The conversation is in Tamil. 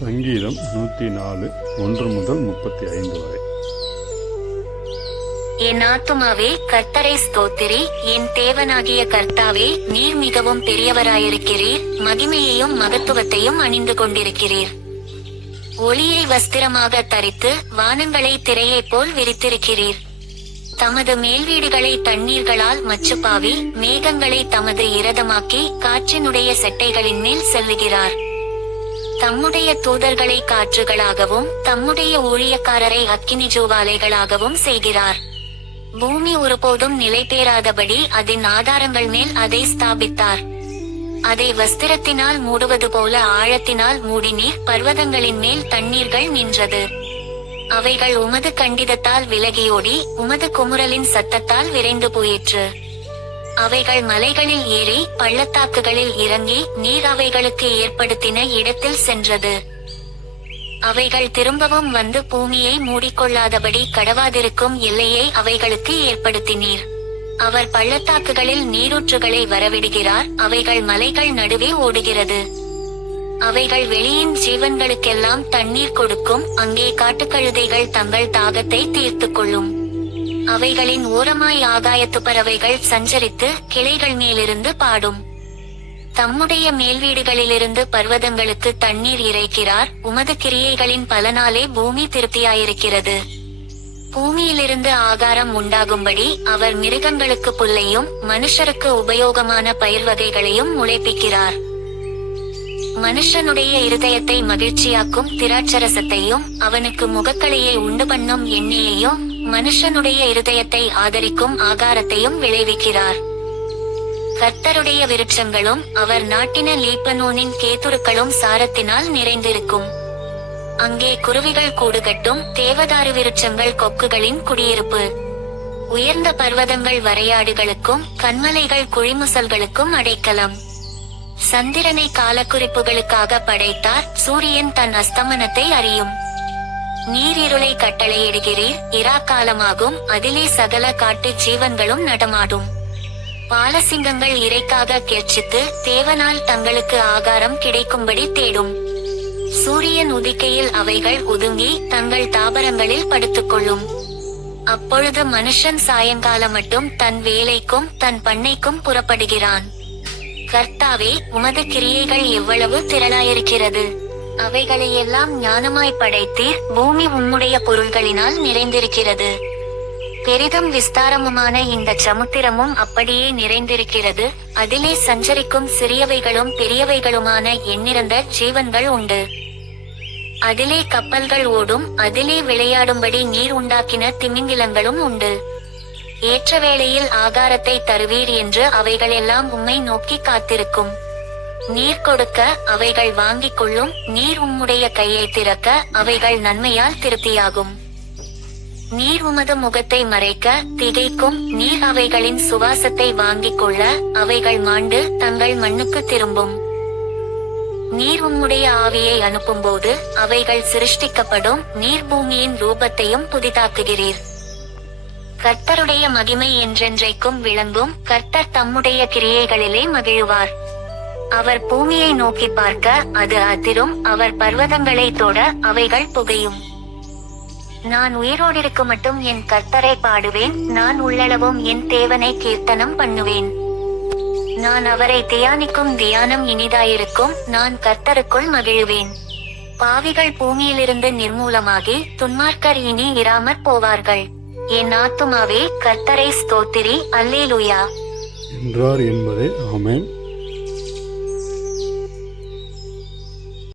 சங்கீதம் நூத்தி நாலு ஒன்று முதல் முப்பத்தி ஐந்து வரை என் ஆத்துமாவே கர்த்தரை ஸ்தோத்திரி என் தேவனாகிய கர்த்தாவே நீர் மிகவும் பெரியவராயிருக்கிறீர் மகிமையையும் மகத்துவத்தையும் அணிந்து கொண்டிருக்கிறீர் ஒளியை வஸ்திரமாக தரித்து வானங்களை திரையைப் போல் விரித்திருக்கிறீர் தமது மேல்வீடுகளை தண்ணீர்களால் மச்சுப்பாவி மேகங்களை தமது இரதமாக்கி காற்றினுடைய செட்டைகளின் மேல் செல்லுகிறார் தம்முடைய தூதர்களை காற்றுகளாகவும் தம்முடைய ஊழியக்காரரை அக்கினி ஜோவாலைகளாகவும் செய்கிறார் பூமி ஒருபோதும் நிலை பெறாதபடி அதன் ஆதாரங்கள் மேல் அதை ஸ்தாபித்தார் அதை வஸ்திரத்தினால் மூடுவது போல ஆழத்தினால் நீர் பர்வதங்களின் மேல் தண்ணீர்கள் நின்றது அவைகள் உமது கண்டிதத்தால் விலகியோடி உமது குமுறலின் சத்தத்தால் விரைந்து போயிற்று அவைகள் மலைகளில் ஏறி பள்ளத்தாக்குகளில் இறங்கி நீர் அவைகளுக்கு ஏற்படுத்தின இடத்தில் சென்றது அவைகள் திரும்பவும் வந்து பூமியை மூடிக்கொள்ளாதபடி கடவாதிருக்கும் எல்லையை அவைகளுக்கு ஏற்படுத்தினீர் அவர் பள்ளத்தாக்குகளில் நீரூற்றுகளை வரவிடுகிறார் அவைகள் மலைகள் நடுவே ஓடுகிறது அவைகள் வெளியின் ஜீவன்களுக்கெல்லாம் தண்ணீர் கொடுக்கும் அங்கே காட்டுக்கழுதைகள் தங்கள் தாகத்தை தீர்த்து கொள்ளும் அவைகளின் ஓரமாய் ஆகாயத்து பறவைகள் சஞ்சரித்து கிளைகள் மேலிருந்து பாடும் தம்முடைய மேல் வீடுகளிலிருந்து பர்வதங்களுக்கு தண்ணீர் இறைக்கிறார் உமது கிரியைகளின் பலனாலே பூமி திருப்தியாயிருக்கிறது பூமியிலிருந்து ஆகாரம் உண்டாகும்படி அவர் மிருகங்களுக்கு புல்லையும் மனுஷருக்கு உபயோகமான பயிர் வகைகளையும் முளைப்பிக்கிறார் மனுஷனுடைய இருதயத்தை மகிழ்ச்சியாக்கும் திராட்சரசத்தையும் அவனுக்கு முகக்கலையை உண்டு பண்ணும் எண்ணெயையும் மனுஷனுடைய இருதயத்தை ஆதரிக்கும் ஆகாரத்தையும் விளைவிக்கிறார் கர்த்தருடைய விருட்சங்களும் அவர் நாட்டின லீப்பனோனின் கேத்துருக்களும் சாரத்தினால் நிறைந்திருக்கும் அங்கே குருவிகள் கூடுகட்டும் தேவதாரு விருட்சங்கள் கொக்குகளின் குடியிருப்பு உயர்ந்த பர்வதங்கள் வரையாடுகளுக்கும் கண்மலைகள் குழிமுசல்களுக்கும் அடைக்கலம் சந்திரனை காலக்குறிப்புகளுக்காக படைத்தார் சூரியன் தன் அஸ்தமனத்தை அறியும் நீரிருளை கட்டளையிடுகிறீர் இராக்காலமாகும் அதிலே சகல காட்டு ஜீவன்களும் நடமாடும் பாலசிங்கங்கள் இறைக்காக கேட்சித்து தேவனால் தங்களுக்கு ஆகாரம் கிடைக்கும்படி தேடும் சூரியன் உதிக்கையில் அவைகள் ஒதுங்கி தங்கள் தாபரங்களில் படுத்துக்கொள்ளும் அப்பொழுது மனுஷன் சாயங்காலம் மட்டும் தன் வேலைக்கும் தன் பண்ணைக்கும் புறப்படுகிறான் கர்த்தாவே உமது கிரியைகள் எவ்வளவு திரளாயிருக்கிறது அவைகளையெல்லாம் ஞானமாய் படைத்தீர் பூமி உம்முடைய பொருள்களினால் நிறைந்திருக்கிறது பெரிதும் விஸ்தாரமுமான இந்த சமுத்திரமும் அப்படியே நிறைந்திருக்கிறது அதிலே சஞ்சரிக்கும் சிறியவைகளும் பெரியவைகளுமான எண்ணிறந்த ஜீவன்கள் உண்டு அதிலே கப்பல்கள் ஓடும் அதிலே விளையாடும்படி நீர் உண்டாக்கின திமிங்கிலங்களும் உண்டு ஏற்ற வேளையில் ஆகாரத்தை தருவீர் என்று அவைகளெல்லாம் உம்மை நோக்கி காத்திருக்கும் நீர் கொடுக்க அவைகள் வாங்கிக் கொள்ளும் நீர் உம்முடைய கையை திறக்க அவைகள் நன்மையால் திருப்தியாகும் நீர் உமது முகத்தை மறைக்க திகைக்கும் நீர் அவைகளின் சுவாசத்தை வாங்கிக் கொள்ள அவைகள் மாண்டு தங்கள் மண்ணுக்கு திரும்பும் நீர் உம்முடைய ஆவியை அனுப்பும்போது அவைகள் சிருஷ்டிக்கப்படும் நீர் பூமியின் ரூபத்தையும் புதிதாக்குகிறீர் கர்த்தருடைய மகிமை என்றென்றைக்கும் விளங்கும் கர்த்தர் தம்முடைய கிரியைகளிலே மகிழ்வார் அவர் பூமியை நோக்கி பார்க்க அது அதிரும் அவர் பர்வதங்களை தொட அவைகள் புகையும் நான் இருக்க மட்டும் என் கர்த்தரை பாடுவேன் நான் உள்ளளவும் என் தேவனை கீர்த்தனம் பண்ணுவேன் நான் அவரை தியானிக்கும் தியானம் இனிதாயிருக்கும் நான் கர்த்தருக்குள் மகிழ்வேன் பாவிகள் பூமியிலிருந்து நிர்மூலமாகி துன்மார்க்கர் இனி இராமற் போவார்கள் என் ஆத்துமாவே கர்த்தரை ஸ்தோத்திரி அல்லேலுயா என்றார் என்பதே ஆமேன்